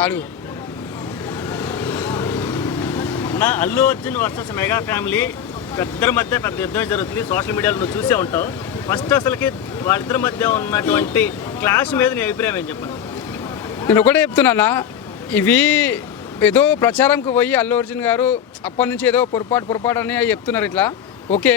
అడుగు. నా Allu Arjun versus mega family ఇద్దరి మధ్య పెద్ద యుద్ధం జరుగుతుంది. సోషల్ మీడియాలో నువ్వు చూసే ఉంటావు. ఫస్ట్ అసలుకి వాళ్ళిద్దరి మధ్య ఉన్నటువంటి క్లాష్ మీద నీ అభిప్రాయం ఏం చెప్పండి. నేను ఒకటే చెప్తున్నా, ఇవి ఏదో ప్రచారంకి పోయి అల్లు అర్జున్ గారు అప్పటి నుంచి ఏదో పొరపాటు అని చెప్తున్నారు. ఇట్లా ఓకే,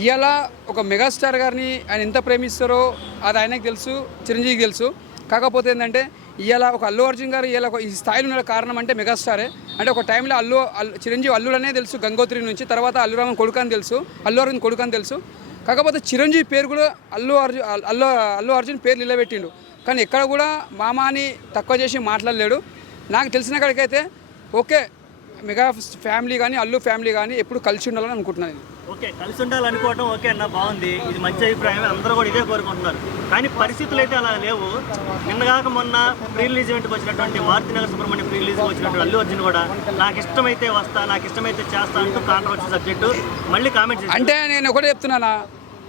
ఇవాళ ఒక మెగాస్టార్ గారిని ఆయన ఎంత ప్రేమిస్తారో అది ఆయనకు తెలుసు, చిరంజీవికి తెలుసు. కాకపోతే ఏంటంటే ఇవాళ ఒక అల్లు అర్జున్ గారు ఇవాళ ఈ స్థాయిలో ఉన్న కారణం అంటే మెగాస్టారే. అంటే ఒక టైంలో చిరంజీవి అల్లుడనే తెలుసు గంగోత్రి నుంచి, తర్వాత అల్లురామన్ కొడుకు అని తెలుసు, అల్లు అర్జున్ కొడుకు అని తెలుసు. కాకపోతే చిరంజీవి పేరు కూడా అల్లు అర్జున్ పేరు నిలబెట్టిండు. కానీ ఎక్కడ కూడా మామ అని తక్కువ చేసి మాట్లాడలేడు. నాకు తెలిసిన కాడికైతే ఓకే, మెగా ఫ్యామిలీ కానీ అల్లు ఫ్యామిలీ కానీ ఎప్పుడు కలిసి ఉండాలని అనుకుంటున్నాను. ఓకే, కలిసి ఉండాలనుకోవటం ఓకే అన్న, బాగుంది. ఇది మంచి అభిప్రాయం, అందరూ కూడా ఇదే కోరుకుంటున్నారు. కానీ పరిస్థితులు అయితే అలా లేవు. నిన్నగాక మొన్న ప్రీ రిలీజ్ ఈవెంట్కి వచ్చినటువంటి మారుతినగర్ సుబ్రహ్మణ్యం ప్రీ రిలీజ్కి వచ్చినటువంటి అల్లు అర్జున్ కూడా నాకు ఇష్టమైతే వస్తా, నాకు ఇష్టమైతే చేస్తా అంటూ కాంట్రవర్సీ సబ్జెక్టు మళ్ళీ కామెంట్ చేసి, అంటే నేను ఒకటే చెప్తున్నానా,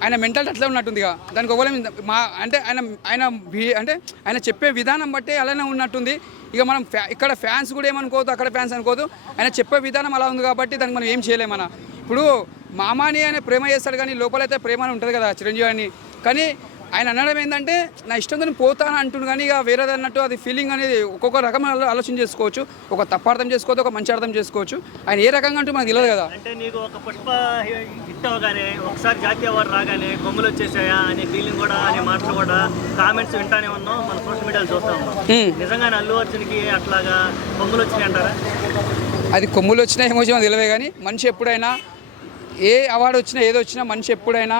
ఆయన మెంటాలిటీ అట్లా ఉన్నట్టుందిగా. దానికి ఒకవేళ అంటే ఆయన చెప్పే విధానం బట్టి అలానే ఉన్నట్టుంది. ఇక మనం ఇక్కడ ఫ్యాన్స్ కూడా ఏమనుకోవద్దు, అక్కడ ఫ్యాన్స్ అనుకోవద్దు. ఆయన చెప్పే విధానం అలా ఉంది కాబట్టి దానికి మనం ఏం చేయలేమన్నా. ఇప్పుడు మామాని ఆయన ప్రేమ చేస్తాడు కానీ లోపలైతే ప్రేమ అని ఉంటుంది కదా చిరంజీవి అని. కానీ ఆయన అనడం ఏంటంటే నా ఇష్టంతో పోతాను అంటుంది, కానీ ఇక వేరేది అన్నట్టు అది ఫీలింగ్ అనేది ఒక్కొక్క రకమైన ఆలోచన చేసుకోవచ్చు. ఒక తప్పార్థం చేసుకోవచ్చు, ఒక మంచి అర్థం చేసుకోవచ్చు. ఆయన ఏ రకంగా అంటూ మనకు తెలియదు కదా. అంటే నీకు ఒక పుష్ప హిట్ అవగానే ఒకసారి జాతీయ అవార్డు రాగానే కొమ్ములు వచ్చేసాయా అనే ఫీలింగ్ కూడా, అనే మాటలు కూడా కామెంట్స్ వింటానే ఉన్నాం, మన సోషల్ మీడియాలో చూస్తూ ఉన్నాం. నిజంగానే అల్లు అర్జున్కి అట్లాగా కొమ్ములు వచ్చినాయి అంటారా? అది కొమ్ములు వచ్చినా ఏమో తెలియదు, కానీ మనిషి ఎప్పుడైనా ఏ అవార్డు వచ్చినా ఏదో వచ్చినా మనిషి ఎప్పుడైనా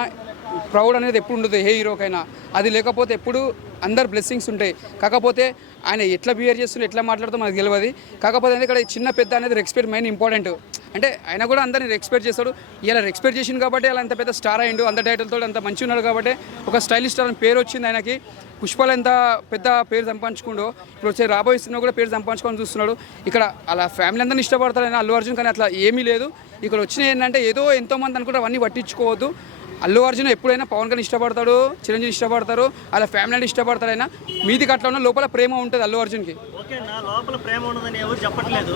ప్రౌడ్ అనేది ఎప్పుడు ఉండదు ఏ హీరోకైనా. అది లేకపోతే ఎప్పుడు అందరు బ్లెస్సింగ్స్ ఉంటాయి. కాకపోతే ఆయన ఎట్లా బిహేవ్ చేస్తున్నారు, ఎట్లా మాట్లాడుతూ మనకు తెలియదు. కాకపోతే ఇక్కడ చిన్న పెద్ద అనేది రెస్పెక్ట్ మెయిన్ ఇంపార్టెంట్. అంటే ఆయన కూడా అందరిని రెస్పెక్ట్ చేస్తాడు. ఇలా రెస్పెక్ట్ చేసింది కాబట్టి అలా అంత పెద్ద స్టార్ అయ్యిండు, అంత టైటిల్తో అంత మంచిగా ఉన్నాడు కాబట్టి ఒక స్టైలిష్ స్టార్ అని పేరు వచ్చింది ఆయనకి. పుష్పలు ఎంత పెద్ద పేరు సంపాదించుకుండో ఇప్పుడు వచ్చే రాబోయే సినిమా కూడా పేరు సంపాదించుకొని చూస్తున్నాడు. ఇక్కడ అలా ఫ్యామిలీ అందరినీ ఇష్టపడతారు ఆయన అల్లు అర్జున్, కానీ అట్లా ఏమీ లేదు. ఇక్కడ వచ్చిన ఏంటంటే ఏదో ఎంతోమంది అనుకుంటారు, అవన్నీ పట్టించుకోవద్దు. అల్లు అర్జున్ ఎప్పుడైనా పవన్ కళ్యాణ్ ఇష్టపడతాడు, చిరంజీవి ఇష్టపడతారు, అలా ఫ్యామిలీ అంటే ఇష్టపడతారు. అయినా మీదికి అట్లా ఉన్న లోపల ప్రేమ ఉంటుంది అల్లు అర్జున్కి. ఓకే, నా లోపల ప్రేమ ఉన్నదని ఎవరు చెప్పట్లేదు.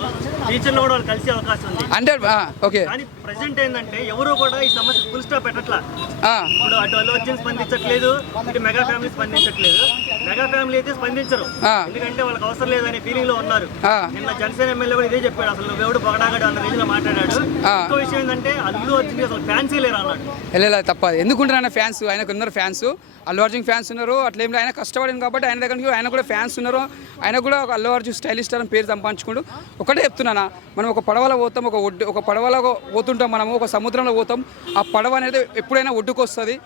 ఫ్యూచర్లో కూడా వాళ్ళు కలిసే అవకాశం ఉంది అంటే ఓకే. కానీ ప్రెసెంట్ ఏంటంటే ఎవరు కూడా ఈ సమస్య ఫుల్ స్టాప్ పెట్టట్లా. ఇప్పుడు అటు అల్లు అర్జున్ స్పందించట్లేదు, ఇటు మెగా ఫ్యామిలీ స్పందించట్లేదు. మెగా ఫ్యామిలీ అయితే స్పందించరు, ఎందుకంటే వాళ్ళకి అవసరం లేదనే ఫీలింగ్ లో ఉన్నారు. నిన్న జనసేన ఎమ్మెల్యే కూడా ఇదే చెప్పాడు, అసలు నువ్వెవడు పొగడాగడు అన్న రేంజ్ లో మాట్లాడాడు. ఇంకో విషయం ఏంటంటే అల్లు అర్జున్ అసలు ఫ్యాన్సీ లేరు అన్నాడు. తప్పదు, ఎందుకుంటారు ఆయన ఫ్యాన్స్, ఆయనకు ఉన్నారు ఫ్యాన్స్, అల్లు అర్జున్ ఫ్యాన్స్ ఉన్నారు. అట్లేం ఆయన కష్టపడింది కాబట్టి ఆయన దగ్గర ఆయన కూడా ఫ్యాన్స్ ఉన్నారు. ఆయన కూడా ఒక అల్లు అర్జున్ స్టైలిష్ అని పేరు సంపాదించుకుంటూ. ఒకటే చెప్తున్నానా, మనం ఒక పడవలో పోతాం, ఒక పడవలో పోతుంటాం, మనము ఒక సముద్రంలో పోతాం. ఆ పడవ అనేది ఎప్పుడైనా ఒడ్డుకు వస్తుంది,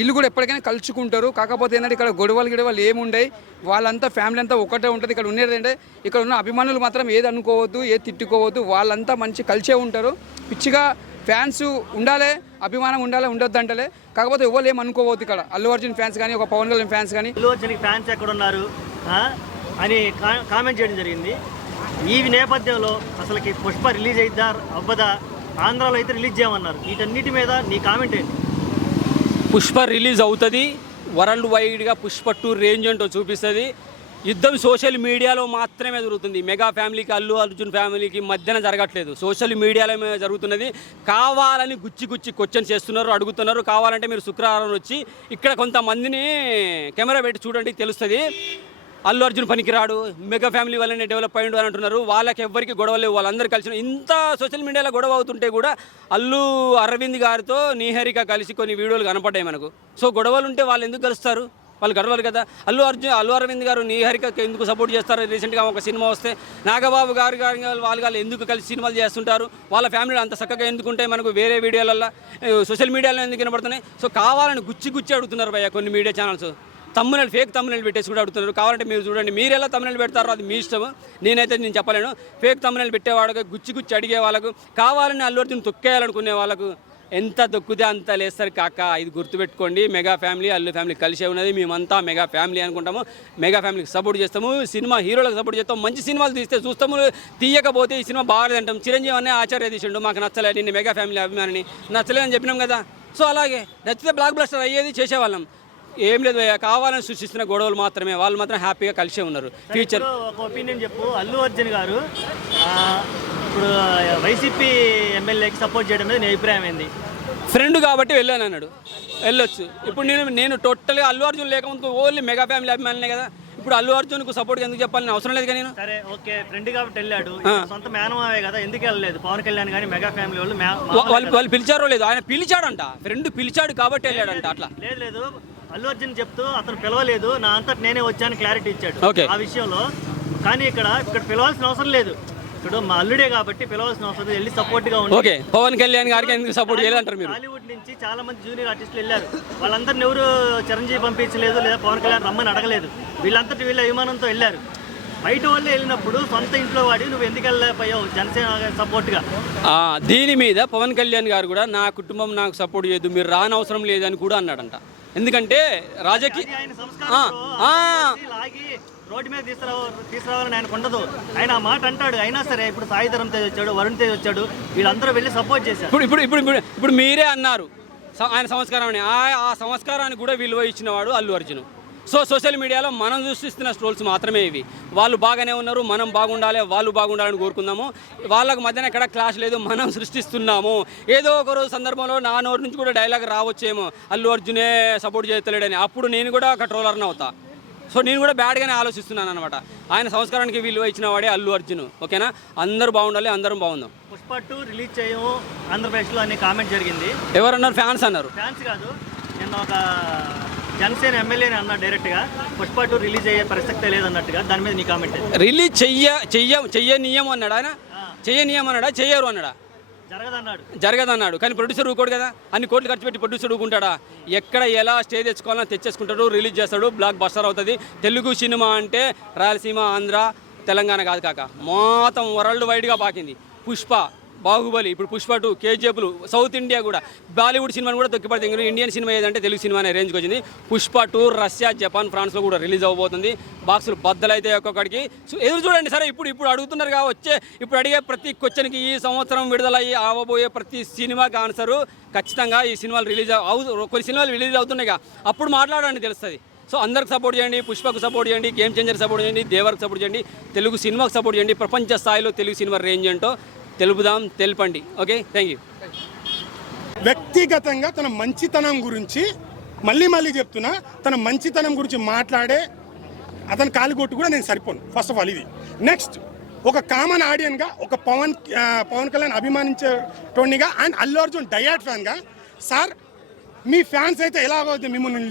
ఇల్లు కూడా ఎప్పటికైనా కలుచుకుంటారు. కాకపోతే ఏంటంటే ఇక్కడ గొడవలు ఏముండయి, వాళ్ళంతా ఫ్యామిలీ అంతా ఒకటే ఉంటుంది. ఇక్కడ ఉండేది అంటే ఇక్కడ ఉన్న అభిమానులు మాత్రం ఏది అనుకోవద్దు, ఏది తిట్టుకోవద్దు, వాళ్ళంతా మంచి కలిసే ఉంటారు. పిచ్చిగా ఫ్యాన్స్ ఉండాలి, అభిమానం ఉండాలి, ఉండొద్దు అంటలే. కాకపోతే ఎవరు ఏమనుకోవద్దు. ఇక్కడ అల్లు అర్జున్ ఫ్యాన్స్ కానీ ఒక పవన్ కళ్యాణ్ ఫ్యాన్స్ కానీ అల్లు అర్జున్ ఫ్యాన్స్ ఎక్కడ ఉన్నారు అని కామెంట్ చేయడం జరిగింది. ఈ నేపథ్యంలో అసలుకి పుష్ప రిలీజ్ అయిద్దా అవ్వదా, ఆంధ్రాలో అయితే రిలీజ్ చేయమన్నారు. వీటన్నిటి మీద నీ కామెంట్ ఏంటి? పుష్ప రిలీజ్ అవుతుంది, వరల్డ్ వైడ్గా పుష్ప 2 రేంజ్ అంటూ చూపిస్తుంది. యుద్ధం సోషల్ మీడియాలో మాత్రమే జరుగుతుంది. మెగా ఫ్యామిలీకి అల్లు అర్జున్ ఫ్యామిలీకి మధ్యన జరగట్లేదు, సోషల్ మీడియాలో జరుగుతున్నది. కావాలని గుచ్చి క్వశ్చన్స్ చేస్తున్నారు, అడుగుతున్నారు. కావాలంటే మీరు శుక్రవారం వచ్చి ఇక్కడ కొంతమందిని కెమెరా పెట్టి చూడండి, తెలుస్తుంది. అల్లు అర్జున్ పనికిరాడు, మెగా ఫ్యామిలీ వల్లనే డెవలప్ అయ్యిండు అని అంటున్నారు. వాళ్ళకి ఎవ్వరికి గొడవలు లేవు, వాళ్ళందరూ కలిసి ఇంత సోషల్ మీడియాలో గొడవ అవుతుంటే కూడా అల్లు అరవింద్ గారితో నీహరిక కలిసి కొన్ని వీడియోలు కనపడ్డాయి మనకు. సో గొడవలు ఉంటే వాళ్ళు ఎందుకు కలుస్తారు? వాళ్ళు గడవరు కదా. అల్లు అరవింద్ గారు నీహరికకి ఎందుకు సపోర్ట్ చేస్తారు? రీసెంట్గా ఒక సినిమా వస్తే నాగబాబు గారు వాళ్ళు ఎందుకు కలిసి సినిమాలు చేస్తుంటారు? వాళ్ళ ఫ్యామిలీలో అంత చక్కగా ఎందుకుంటే మనకు వేరే వీడియోలలో సోషల్ మీడియాలో ఎందుకు కనబడుతున్నాయి? సో కావాలని గుచ్చి అడుగుతున్నారు భయ్య కొన్ని మీడియా ఛానల్స్. ఫేక్ తమ్ముళ్ళు పెట్టేసి కూడా అడుగుతున్నారు. కావాలంటే మీరు చూడండి, మీరు ఎలా తమ్ముళ్ళు పెడతారో అది మీ ఇష్టం, నేను చెప్పలేను. ఫేక్ తమ్ముళ్ళు పెట్టేవాళ్ళకు, గుచ్చి అడిగే వాళ్ళకు, కావాలని అల్లు అర్జున్ తొక్కేయాలనుకునే వాళ్ళకు ఎంత దొక్కుతే అంత లేస్తారు కాక. ఇది గుర్తుపెట్టుకోండి, మెగా ఫ్యామిలీ అల్లు ఫ్యామిలీ కలిసే ఉన్నది. మేమంతా మెగా ఫ్యామిలీ అనుకుంటాము, మెగా ఫ్యామిలీకి సపోర్ట్ చేస్తాము, సినిమా హీరోలకు సపోర్ట్ చేస్తాము. మంచి సినిమాలు తీస్తే చూస్తాము, తీయకపోతే ఈ సినిమా బాగాలేదంటాం. చిరంజీవి అనే ఆచార్య తీసిండు, మాకు నచ్చలేదు, నేను మెగా ఫ్యామిలీ అభిమానిని, నచ్చలేదని చెప్పినాం కదా. సో అలాగే నచ్చితే బ్లాక్ బస్టర్ అయ్యేది, చేసేవాళ్ళం. ఏం లేదు భయ్యా, కావాలని సృష్టిస్తున్న గొడవలు మాత్రమే. వాళ్ళు మాత్రం హ్యాపీగా కలిసే ఉన్నారు. ఫ్యూచర్ ఇప్పుడు ఒక ఒపీనియన్ చెప్పు, అల్లు అర్జున్ గారు ఇప్పుడు వైసీపీ ఎమ్మెల్యేకి సపోర్ట్ చేయడం మీద నీ అభిప్రాయం ఏంది? ఫ్రెండ్ కాబట్టి వెళ్ళాను అన్నాడు, వెళ్ళొచ్చు. ఇప్పుడు నేను టోటల్గా అల్లు అర్జున్ లేకపోతే ఓన్లీ మెగా ఫ్యామిలీ అభిమానులే కదా. ఇప్పుడు అల్లు అర్జున్కు సపోర్ట్ ఎందుకు చెప్పాలని అవసరం లేదు కదా నేను. సరే ఓకే, ఫ్రెండ్ కాబట్టి వెళ్ళాడు, సొంత మేనమావే కదా, ఎందుకు వెళ్ళలేదు? పవన్ కళ్యాణ్ కానీ మెగా ఫ్యామిలీ వాళ్ళు పిలిచారో లేదు, ఆయన పిలిచాడంట, ఫ్రెండ్ పిలిచాడు కాబట్టి వెళ్ళాడంట. అట్లా లేదు అల్లు అర్జున్ చెప్తూ అతను పిలవలేదు, నా అంతటి నేనే వచ్చాను క్లారిటీ ఇచ్చాడు ఆ విషయంలో. కానీ ఇక్కడ పిలవాల్సిన అవసరం లేదు, ఇప్పుడు మా అల్లుడే కాబట్టి పిలవాల్సిన అవసరం లేదు, వెళ్ళి సపోర్ట్ గా ఉంది. ఓకే, పవన్ కళ్యాణ్ గారికి ఎందుకు సపోర్ట్ చేయాలంటారు మీరు? హాలీవుడ్ నుంచి చాలా మంది జూనియర్ ఆర్టిస్టులు వెళ్ళారు, వాళ్ళందరిని ఎవరు చిరంజీవి పంపించలేదు లేదా పవన్ కళ్యాణ్ రమ్మని అడగలేదు, వీళ్ళంతటి వీళ్ళ అభిమానంతో వెళ్ళారు. బయట వాళ్ళు వెళ్ళినప్పుడు సొంత ఇంట్లో వాడి నువ్వు ఎందుకు వెళ్ళలేకపోయావు జనసేన సపోర్ట్గా? దీని మీద పవన్ కళ్యాణ్ గారు కూడా నా కుటుంబం నాకు సపోర్ట్ చేయదు, మీరు రానవసరం లేదని కూడా అన్నాడంట. ఎందుకంటే రాజకీయ రోడ్డు మీద తీసుకురావాలని ఆయనకు ఉండదు, ఆయన ఆ మాట అంటాడు. అయినా సరే ఇప్పుడు సాయి ధరమ్ తేజ్ వచ్చాడు, వరుణ్ తేజ్ వచ్చాడు, వీళ్ళందరూ వెళ్ళి సపోర్ట్ చేశారు. ఇప్పుడు మీరే అన్నారు ఆయన సంస్కారం అని, ఆ సంస్కారానికి కూడా విలువ ఇచ్చినవాడు అల్లు అర్జున్. సోషల్ మీడియాలో మనం సృష్టిస్తున్న ట్రోల్స్ మాత్రమే ఇవి. వాళ్ళు బాగానే ఉన్నారు, మనం బాగుండాలి, వాళ్ళు బాగుండాలని కోరుకుందాము. వాళ్ళకు మధ్యన ఎక్కడ క్లాష్ లేదు, మనం సృష్టిస్తున్నాము. ఏదో ఒక రోజు సందర్భంలో నా నోటి నుంచి కూడా డైలాగ్ రావచ్చేమో, అల్లు అర్జునే సపోర్ట్ చేస్తలేడని. అప్పుడు నేను కూడా ఒక ట్రోలర్ని అవుతా. సో నేను కూడా బ్యాడ్గానే ఆలోచిస్తున్నాను అనమాట. ఆయన సంస్కారానికి విలువ ఇచ్చిన వాడే అల్లు అర్జున్. ఓకేనా, అందరూ బాగుండాలి, అందరం బాగుందాం. పుష్ప 2 రిలీజ్ చేయము ఆంధ్రప్రదేశ్లో అనే కామెంట్ జరిగింది. ఎవరన్నారు? ఫ్యాన్స్ అన్నారు. ఫ్యాన్స్ కాదు, నేను ఒక జనసేన ఎమ్మెల్యేని అన్నా డైరెక్ట్గా పుష్ప 2 రిలీజ్ అయ్యే పరిస్థితి లేదన్నట్టుగా. దాని మీద నీ కామెంట్? రిలీజ్ చెయ్యనీయం అన్నాడా ఆయన? చెయ్యనీయం అన్నాడా, చెయ్యరు అన్నాడా? జరగదన్నాడు. కానీ ప్రొడ్యూసర్ ఊకోడు కదా, అన్ని కోట్లు ఖర్చు పెట్టి ప్రొడ్యూసర్ ఊకుంటాడా? ఎక్కడ ఎలా స్టే తెచ్చుకోవాలని తెచ్చేసుకుంటాడు, రిలీజ్ చేస్తాడు, బ్లాక్ బస్టర్ అవుతుంది. తెలుగు సినిమా అంటే రాయలసీమ, ఆంధ్ర, తెలంగాణ కాదు కాక మొత్తం వరల్డ్ వైడ్గా పాకింది. పుష్ప, బాహుబలి, ఇప్పుడు పుష్ప 2, కేజీఎఫ్లు, సౌత్ ఇండియా కూడా బాలీవుడ్ సినిమాని కూడా తొక్కిపడుతుంది. ఇండియన్ సినిమా ఏదంటే తెలుగు సినిమా అనే రేంజ్కి వచ్చింది. పుష్ప 2 రష్యా, జపాన్, ఫ్రాన్స్లో కూడా రిలీజ్ అవ్వబోతుంది. బాక్సులు బద్దలైతే ఒక్కొక్కడికి. ఎదురు చూడండి. సరే ఇప్పుడు అడుగుతున్నారు కాబట్టి ఇప్పుడు అడిగే ప్రతి క్వశ్చన్కి ఈ సంవత్సరం విడుదలయ్యి అవ్వబోయే ప్రతి సినిమాకి ఆన్సరు ఖచ్చితంగా ఈ సినిమాలు రిలీజ్ కొన్ని సినిమాలు రిలీజ్ అవుతున్నాయిగా, అప్పుడు మాట్లాడండి, తెలుస్తుంది. సో అందరికి సపోర్ట్ చేయండి, పుష్పకు సపోర్ట్ చేయండి, గేమ్ చేంజర్ సపోర్ట్ చేయండి, దేవర్కి సపోర్ట్ చేయండి, తెలుగు సినిమాకి సపోర్ట్ చేయండి. ప్రపంచ స్థాయిలో తెలుగు సినిమా రేంజ్ ఏంటో తెలుపుదాం, తెలపండి. Okay, thank you. వ్యక్తిగతంగా తన మంచితనం గురించి మళ్ళీ చెప్తున్నా, తన మంచితనం గురించి మాట్లాడే అతని కాలిగొట్టు కూడా నేను సరిపోను. ఫస్ట్ ఆఫ్ ఆల్ ఇది. నెక్స్ట్, ఒక కామన్ ఆడియన్గా, ఒక పవన్ కళ్యాణ్ అభిమానించేటోనిగా అండ్ అల్లు అర్జున్ డయాడ్ ఫ్యాన్గా, సార్ మీ ఫ్యాన్స్ అయితే ఎలాగైతే మిమ్మల్ని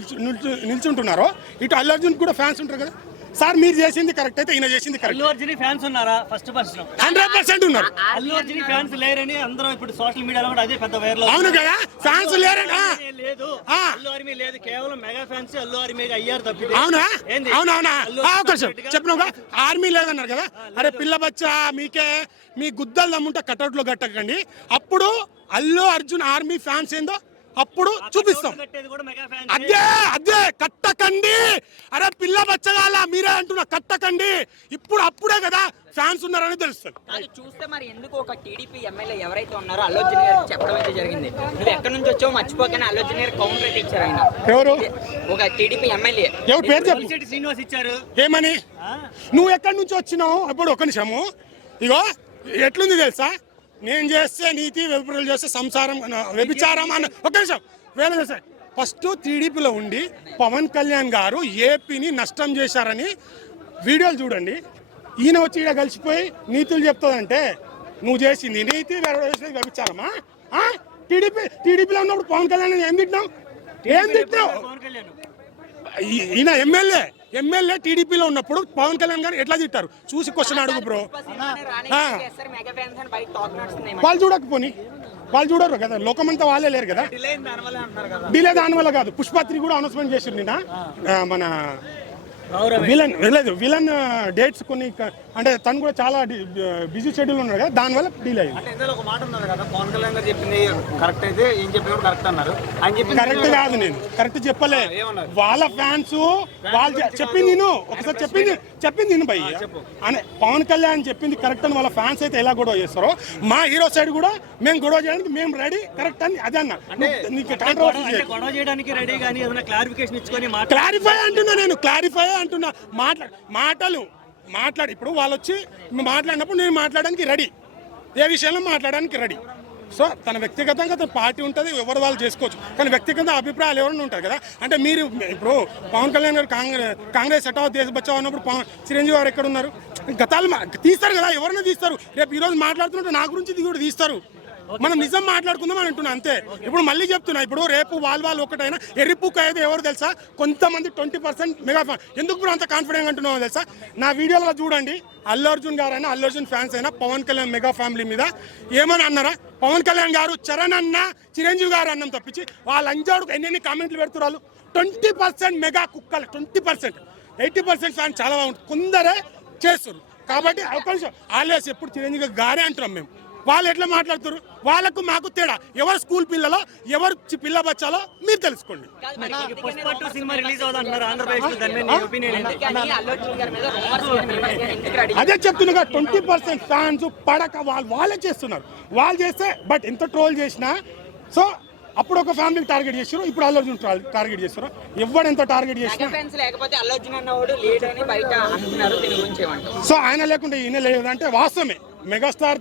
నిల్చుంటున్నారో ఇటు అల్లు అర్జున్ కూడా ఫ్యాన్స్ ఉంటారు కదా సార్. మీరు చేసింది కరెక్ట్ అయితే ఈయన చేసింది కరెక్ట్. అల్లు అర్జున్ ఫ్యాన్స్ ఉన్నారా? ఫస్ట్ 100% ఉన్నారు. అల్లు అర్జున్ ఫ్యాన్స్ లేరని అందరూ ఇప్పుడు సోషల్ మీడియాలో కూడా అదే పెద్ద వైరల్. అవును కదా, ఫ్యాన్స్ లేరని లేదు, అల్లు ఆర్మీ లేదు, కేవలం మెగా ఫ్యాన్స్ అల్లు ఆర్మీగా అయ్యారు తప్పి. అవునా? చెప్పినావుగా, ఆర్మీ లేదన్నారు కదా. అరే పిల్ల బచ్చా, మీ గుద్దలు దమ్ముంటే కటౌట్లో కట్టకండి. అప్పుడు అల్లు అర్జున్ ఆర్మీ ఫ్యాన్స్ ఏందో అప్పుడు చూపిస్తాం. అదే కట్టకండి. అరే పిల్ల బచ్చగాల మీరే అంటున్నా, కట్టకండి. అప్పుడే కదా ఫ్యాన్స్ ఉన్నారని తెలుస్తుంది. చూస్తే మరి ఎందుకు ఒక టీడీపీ ఎమ్మెల్యే ఎవరైతే ఉన్నారో అల్లు అర్జున్ గారు చెప్పడం అయితే జరిగింది, నువ్వు ఎక్కడి నుంచి వచ్చావు మర్చిపోకనే అల్లు అర్జున్ గారు కౌంటర్ అయితే ఇచ్చారు. ఆయన ఎవరు? ఒక టీడీపీ ఎమ్మెల్యే. ఎవరు పేరు చెప్పు. శ్రీనివాస్ ఇచ్చారు. ఏమని? నువ్వు ఎక్కడి నుంచి వచ్చినావు? అప్పుడు ఒక నిమిషము, ఇగో ఎట్లుంది తెలుసా, నేను చేస్తే నీతి, వెలుపురలు చేస్తే సంసారం, వ్యభిచారం అన్న. ఒక నిమిషం, వేరే చేస్తాయి. ఫస్ట్ టీడీపీలో ఉండి పవన్ కళ్యాణ్ గారు ఏపీని నష్టం చేశారని వీడియోలు చూడండి. ఈయన వచ్చి ఇక్కడ కలిసిపోయి నీతులు చెప్తుందంటే నువ్వు చేసింది నీతి, వేరే చేసేది వ్యభిచారమా? టీడీపీలో ఉన్నప్పుడు పవన్ కళ్యాణ్ ఏం తిట్టినావు? ఈయన ఎమ్మెల్యే టీడీపీలో ఉన్నప్పుడు పవన్ కళ్యాణ్ గారు ఎట్లా తిట్టారు చూసి క్వశ్చన్ అడుగు బ్రో. వాళ్ళు చూడకపోని, వాళ్ళు చూడరు కదా, లోకమంతా వాళ్ళే లేరు కదా. డిలే దానివల్ల కాదు. పుష్ప 3 కూడా అనౌన్స్మెంట్ చేసిండు నిన్న. మన విలన్ డేట్స్ కొన్ని, అంటే తను కూడా చాలా బిజీ షెడ్యూల్ ఉన్నాడు కదా, దానివల్ల డీల్ అయ్యింది. కరెక్ట్ కాదు, నేను కరెక్ట్ చెప్పలే. వాళ్ళ ఫ్యాన్స్ వాళ్ళు చెప్పింది నేను ఒకసారి చెప్పింది చెప్పింది విను భయ్ అని పవన్ కళ్యాణ్ చెప్పింది కరెక్ట్ అని వాళ్ళ ఫ్యాన్స్ అయితే ఎలా గొడవ చేస్తారో మా హీరో సైడ్ కూడా మేము గొడవ చేయడానికి మేము రెడీ కరెక్ట్ అని అదే అన్న నీకు గొడవ చేయడానికి రెడీ కానీ ఏదైనా క్లారిఫికేషన్ ఇచ్చుకొని క్లారిఫై అంటున్నా నేను క్లారిఫై అంటున్నా మాట్లాడి ఇప్పుడు వాళ్ళు వచ్చి మాట్లాడినప్పుడు నేను మాట్లాడడానికి రెడీ ఏ విషయంలో మాట్లాడడానికి రెడీ సో తన వ్యక్తిగతంగా తన పార్టీ ఉంటుంది ఎవరు వాళ్ళు చేసుకోవచ్చు కానీ వ్యక్తిగత అభిప్రాయాలు ఎవరైనా ఉంటారు కదా అంటే మీరు ఇప్పుడు పవన్ కళ్యాణ్ గారు కాంగ్రెస్ హటావ్ దేశ బచావ్ అన్నప్పుడు చిరంజీవి గారు ఎక్కడ ఉన్నారు గతాలు తీస్తారు కదా ఎవరైనా తీస్తారు రేపు ఈరోజు మాట్లాడుతున్నట్టు నా గురించి ఇది కూడా తీస్తారు మనం నిజం మాట్లాడుకుందాం అని అంటున్నా అంతే ఇప్పుడు మళ్ళీ చెప్తున్నా ఇప్పుడు రేపు వాళ్ళు ఒకటైనా ఎర్రిపుక్క అయితే ఎవరు తెలుసా కొంతమంది 20% మెగా ఫ్యాన్ ఎందుకు ఇప్పుడు అంత కాన్ఫిడెంట్ అంటున్నామో తెలుసా నా వీడియోలో చూడండి అల్లు అర్జున్ గారైనా అల్లు అర్జున్ ఫ్యాన్స్ అయినా పవన్ కళ్యాణ్ మెగా ఫ్యామిలీ మీద ఏమని అన్నారా పవన్ కళ్యాణ్ గారు చరణ్ అన్న చిరంజీవి గారు అన్నం తప్పించి వాళ్ళ అంజాడు ఎన్ని కామెంట్లు పెడుతున్నారు 20% మెగా కుక్కలు 20% 80% ఫ్యాన్ చాలా బాగుంటుంది కొందరే చేస్తారు కాబట్టి అవకాశం ఆల్వేస్ ఎప్పుడు చిరంజీవి గారే అంటున్నాం మేము వాళ్ళు ఎట్లా మాట్లాడుతారు వాళ్ళకు మాకు తేడా ఎవరు స్కూల్ పిల్లలో ఎవరు పిల్ల బచ్చాలో మీరు తెలుసుకోండి సినిమా రిలీజ్ అవుతుంటున్నారు ఆంధ్రప్రదేశ్ అదే చెప్తున్నా 20% ఫ్యాన్స్ పడక వాళ్ళే చేస్తున్నారు వాళ్ళు చేస్తే బట్ ఎంత ట్రోల్ చేసినా సో అప్పుడు ఒక ఫ్యామిలీకి టార్గెట్ చేస్తారు ఇప్పుడు అల్లు అర్జున్ టార్గెట్ చేస్తారు ఎవరు ఎంత టార్గెట్ చేసినా సో ఆయన లేకుండా ఈయన లేదంటే వాస్తవమే మెగాస్టార్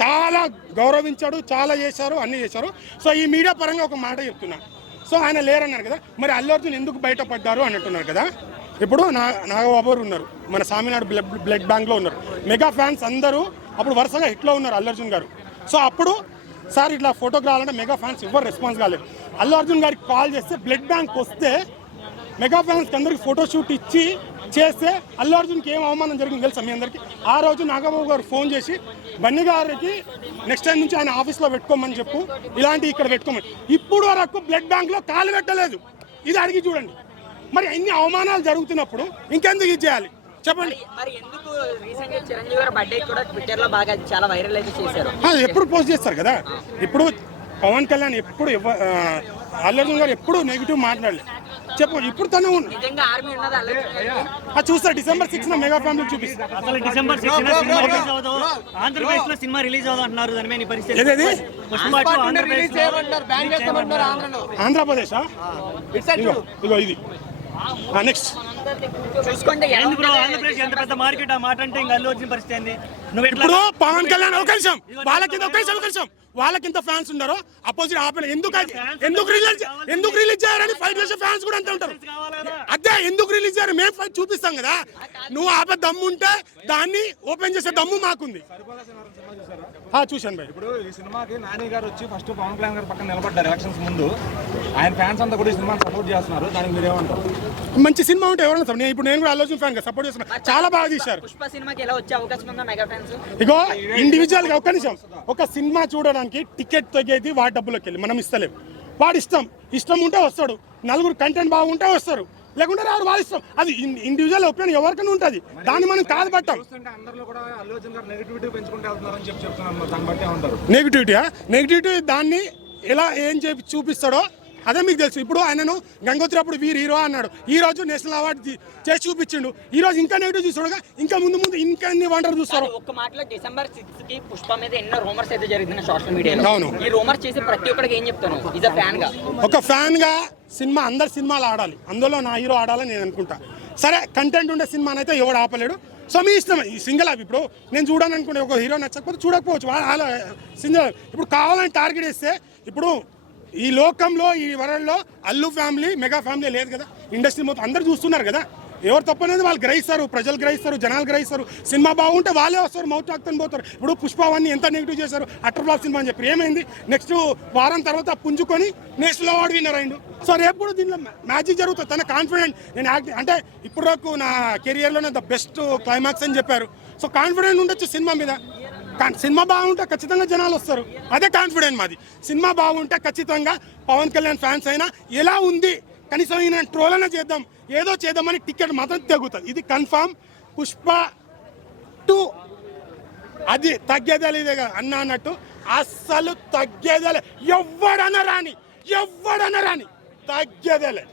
చాలా గౌరవించాడు చాలా చేశారు అన్నీ చేశారు సో ఈ మీడియా పరంగా ఒక మాట చెప్తున్నా సో ఆయన లేరన్నారు కదా మరి అల్లు అర్జున్ ఎందుకు బయటపడ్డారు అని అంటున్నారు కదా ఇప్పుడు నాగబాబు ఉన్నారు మన సామినాడు బ్లడ్ బ్యాంక్లో ఉన్నారు మెగా ఫ్యాన్స్ అందరూ అప్పుడు వరుసగా హిట్లో ఉన్నారు అల్లు అర్జున్ గారు సో అప్పుడు సార్ ఇట్లా ఫోటోకి రావాలంటే మెగా ఫ్యాన్స్ ఎవరు రెస్పాన్స్ కాలేదు అల్లు అర్జున్ గారికి కాల్ చేస్తే బ్లడ్ బ్యాంక్ వస్తే మెగా ఫ్యాన్స్కి అందరికి ఫోటోషూట్ ఇచ్చి చేస్తే అల్లు అర్జున్కి ఏం అవమానం జరిగింది తెలుసా మీ అందరికీ ఆ రోజు నాగబాబు గారు ఫోన్ చేసి బన్నీ గారికి నెక్స్ట్ టైం నుంచి ఆయన ఆఫీస్లో పెట్టుకోమని చెప్పు ఇలాంటి ఇక్కడ పెట్టుకోమని ఇప్పుడు వరకు బ్లడ్ బ్యాంక్లో కాలు పెట్టలేదు ఇది అడిగి చూడండి మరి ఎన్ని అవమానాలు జరుగుతున్నప్పుడు ఇంకెందుకు ఇది చేయాలి చెప్పండి ఎప్పుడు పోస్ట్ చేస్తారు కదా ఇప్పుడు పవన్ కళ్యాణ్ ఎప్పుడు అల్లు అర్జున్ గారు ఎప్పుడు నెగిటివ్ మాట్లాడలేదు చెప్పు ఇప్పుడు తను చూస్తా December 6 మెగా ఫ్యామిలీ చూపిస్తారు అసలు December 6 ఆంధ్రప్రదేశ్ లో సినిమా రిలీజ్ అవుతుంది అంటున్నారు దాని మీద పరిస్థితి ఆంధ్రప్రదేశ్ ఇగో ఇది నెక్స్ట్ ఆంధ్రప్రదేశ్ ఎంత పెద్ద మార్కెట్ ఆ మాట అంటే ఇంకా అల్లు అర్జున్ పరిస్థితి ఏంది ఇప్పుడు పవన్ కళ్యాణ్ ఒక నిమిషం వాళ్ళకింత ఫ్యాన్స్ ఉన్నారో అపోజిట్ ఆపేది ఎందుకు రిలీజ్ చేయాలని ఫైట్ చేసే ఫ్యాన్స్ కూడా అంతే ఉంటారు అదే ఎందుకు రిలీజ్ చేయాలి మేము ఫైట్ చూపిస్తాం కదా నువ్వు ఆపే దమ్ము ఉంటే దాన్ని ఓపెన్ చేసే దమ్ము మాకుంది చూశాను భయ్ ఇప్పుడు ఈ సినిమాకి నాని గారు వచ్చి ఫస్ట్ పవన్ కళ్యాణ్ గారు పక్కన నిలబడ్డారు ఎలక్షన్స్ ముందు ఆయన ఫ్యాన్స్ అంతా కూడా ఈ సినిమాని సపోర్ట్ చేస్తున్నారు దానికి మీరు ఏమంటారు మంచి సినిమా ఉంటే ఎవరైనా సార్ ఇప్పుడు నేను కూడా అల్లు అర్జున్ ఫ్యాన్ గా సపోర్ట్ చేస్తున్నా చాలా బాగా తీశారు పుష్ప సినిమాకి ఎలా వచ్చే అవకాశం ఉందా మెగా ఫ్యాన్స్ ఇగో ఇండివిజువల్ గా ఒక్క నిమిషం ఒక సినిమా చూడడానికి టికెట్ తగ్గేది వాడి డబ్బులోకి వెళ్ళి మనం ఇస్తలేము వాడి ఇష్టం ఉంటే వస్తాడు నలుగురు కంటెంట్ బాగుంటే వస్తారు లేకుంటే రారు వాళ్ళ ఇష్టం అది ఇండివిజువల్ ఒపీనియన్ ఎవరికైనా ఉంటుంది దాన్ని మనం కాదు పట్టాం నెగిటివిటీ దాన్ని ఎలా ఏం చూపిస్తాడో అదే మీకు తెలుసు ఇప్పుడు ఆయనను గంగోత్రి అప్పుడు వీరు హీరో అన్నాడు ఈ రోజు నేషనల్ అవార్డు చేసి చూపించిండు ఈ రోజు ఇంకా నెగిటివ్ చూస్తాడుగా ఇంకా ముందు ఇంకా ఎన్ని వంటలు చూస్తారు ఒక్క మాటలో December 6 కి పుష్ప మీద ఎన్నో రూమర్స్ అయితే జరుగుతున్నాయి సోషల్ మీడియాలో అవును ఈ రూమర్స్ చేసి ప్రతి ఒక్కరికి ఏం చెప్తాను ఇస్ అ ఫ్యాన్ గా ఒక ఫ్యాన్ గా సినిమా అందరు సినిమాలు ఆడాలి అందులో నా హీరో ఆడాలని నేను అనుకుంటా సరే కంటెంట్ ఉండే సినిమానైతే ఎవడు ఆపలేడు సో మీ ఇష్టం ఈ సింగిల్ అవి ఇప్పుడు నేను చూడాలని అనుకుంటే ఒక హీరో నచ్చకపోతే చూడకపోవచ్చు వాళ్ళ సింగిల్ ఇప్పుడు కావాలని టార్గెట్ చేస్తే ఇప్పుడు ఈ లోకంలో ఈ వరల్డ్లో అల్లు ఫ్యామిలీ మెగా ఫ్యామిలీ లేదు కదా ఇండస్ట్రీ మొత్తం అందరు చూస్తున్నారు కదా ఎవరు తప్పనేది వాళ్ళు గ్రహిస్తారు ప్రజలు గ్రహిస్తారు జనాలు గ్రహిస్తారు సినిమా బాగుంటే వాళ్ళే వస్తారు మౌత్ టాక్తని పోతారు ఇప్పుడు పుష్పవాన్ని ఎంత నెగిటివ్ చేశారు అటర్ ఫ్లాప్ సినిమా అని చెప్పి ఏమైంది నెక్స్ట్ వారం తర్వాత పుంజుకొని నేషనల్ అవార్డు విన్నర్ అయిండు సో రేపు కూడా దీనిలో మ్యాజిక్ జరుగుతుంది తన కాన్ఫిడెంట్ నేను యాక్టింగ్ అంటే ఇప్పుడు వరకు నా కెరియర్లోనే ద బెస్ట్ క్లైమాక్స్ అని చెప్పారు సో కాన్ఫిడెంట్ ఉండొచ్చు సినిమా మీద సినిమా బాగుంటే ఖచ్చితంగా జనాలు వస్తారు అదే కాన్ఫిడెంట్ మాది సినిమా బాగుంటే ఖచ్చితంగా పవన్ కళ్యాణ్ ఫ్యాన్స్ అయినా ఎలా ఉంది కనీసం ఈయన ట్రోల్ అయినా చేద్దాం ఏదో చేద్దామని టికెట్ మాత్రం తెగుతుంది ఇది కన్ఫామ్ పుష్ప 2 అది తగ్గేదే ఇదే అన్న అన్నట్టు అస్సలు తగ్గేదేలే ఎవడన్నా రాని తగ్గేదేలే